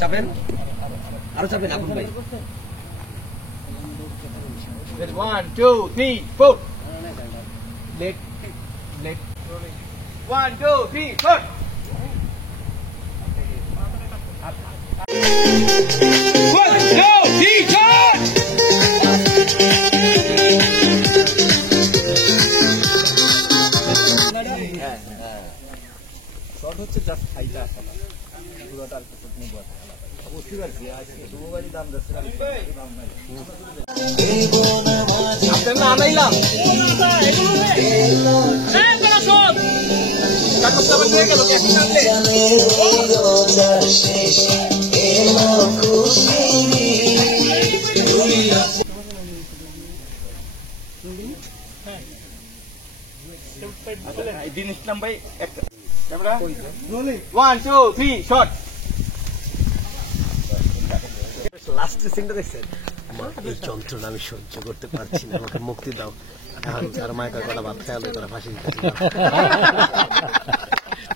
চাপেন, আরো চাপেন আপন ভাই। 1 2 3 4 লেট 1 2 3 4 শর্ট হচ্ছে জাস্ট হাইটা পুরোটা আর কিছু নেই বলা বুঝতে পারছি আজকে দুবারই দাম যাচ্ছে দাম নাই আপনার না আনাইলাম হ্যাঁ কোন শট কাটতে হবে গেল কি আনলে দিন ইসলাম ভাই একটা ক্যামেরা 1 2 3 শট লাস্ট সিনটা দেখছেন? এই যন্ত্রণা আমি সহ্য করতে পারছি না, আমাকে মুক্তি দাও। এখন চার মায়ের কটা ভাত খাওয়ালো, তারা ফাঁসি দিতেছে।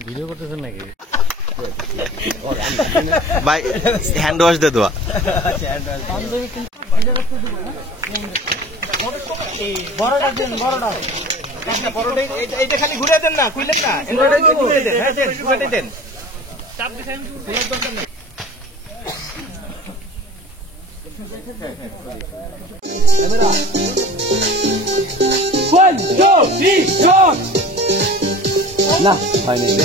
ভিডিও করতেছেন নাকি ভাই? হ্যান্ড ওয়াশ দিয়ে দেওয়া বড়টা দেন, বড়টা এইটা খালি ঘুরে দেন না, খুললেন না, ঘুরে দেন। হ্যাঁ দেন, ঘুরে দেন, চাপ দিছেন খোলার দরকার নেই। ক্যামেরা 1 2 3 শট না হয়নি রে।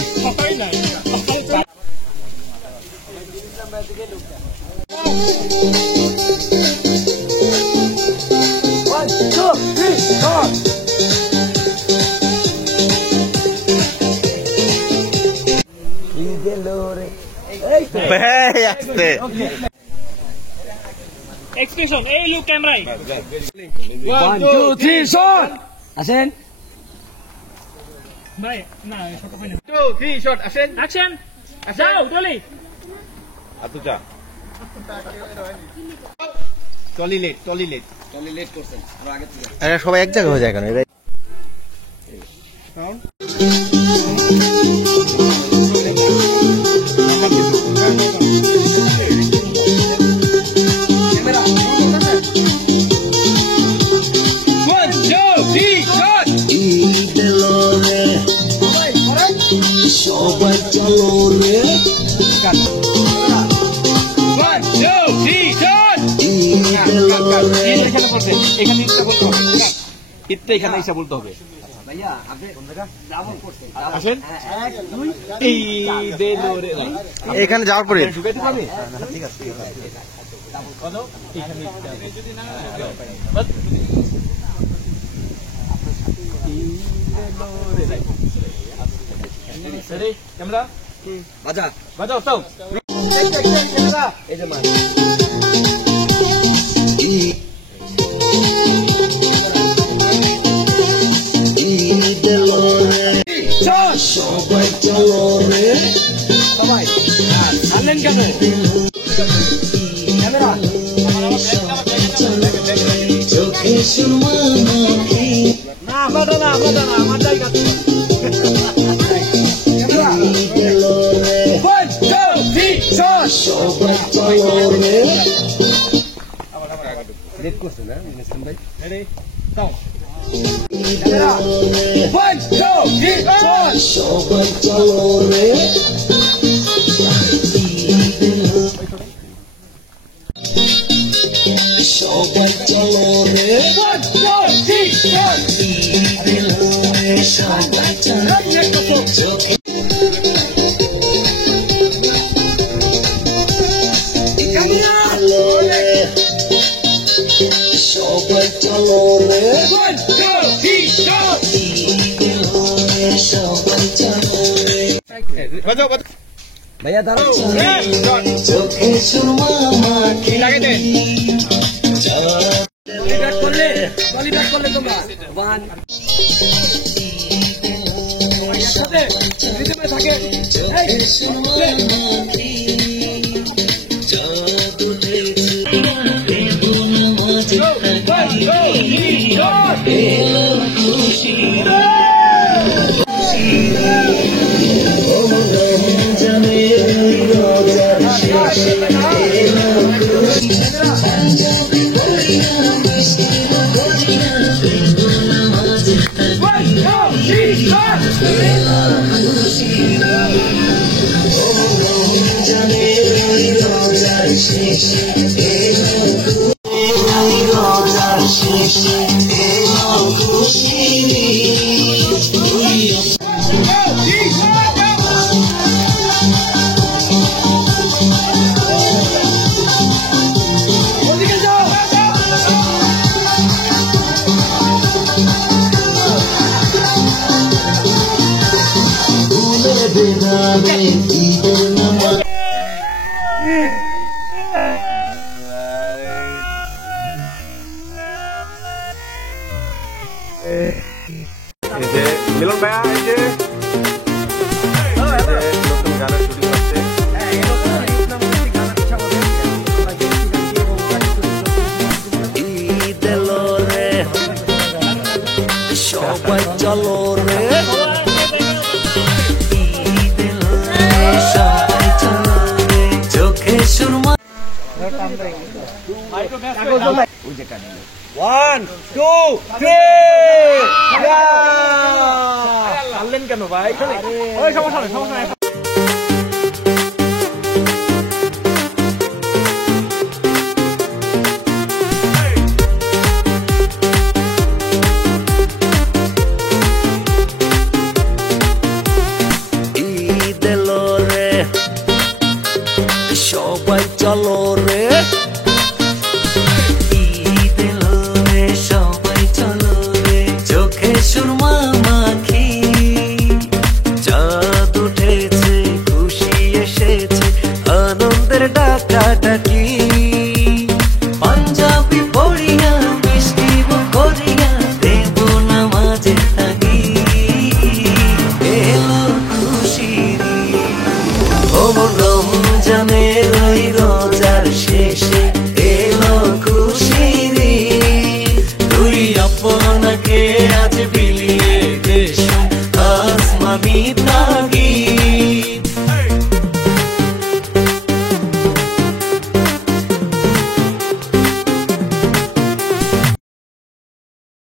এক্সপ্রেশন এই লুক ক্যামেরায় 1 2 3 শট আসেন ভাই না শট হবে না 2 3 শট আসেন অ্যাকশন যাও টলি আতুজা টলি লেট করছেন আর আগে থেকে এরা সবাই এক জায়গায় হয়ে যায় কেন? এরা সবাই চলো রে এখানে এসে বলতে হবে ভাইয়া আপনি ডাবল করছেন আসেন 1 2 এই দেলো রে এখানে যাওয়ার পরে ঢুকাইতে পারবে ঠিক আছে কত এখানে যদি না বাস সরি ক্যামেরা বাজা বাজাও তাও ক্যামেরা এই যে মান সবাই চলো রে সবাই আনলেন কেন ক্যামেরা চোখে না আমার জায়গা সবাই চলো রে লেট করছে না মিনিস্টার ভাই রেডি দাও সবাই চলো রে সবাই চলো রে সবাই চলো রে বাজাও ভাইয়া দাঁড়াও চোখে সুরমা মাটি লাগে দেন ব্যাক করলে তোমরা 1 সাথে রিদমে থাকে চোখে সুরমা মাটি জাদু দেখে মিলন ভাইয়া এই যে নতুন গানের শুটিং হচ্ছে। ঈদ এলো রে সবাই চলো রে ঈদ এলো রে সবাই চলো রে চোখে সুরমা 1 2 3 আনলেন কেন ভাই? ওই সমস্যা নেই, সমস্যা নেই। ঈদ এলো রে সবাই চলো রে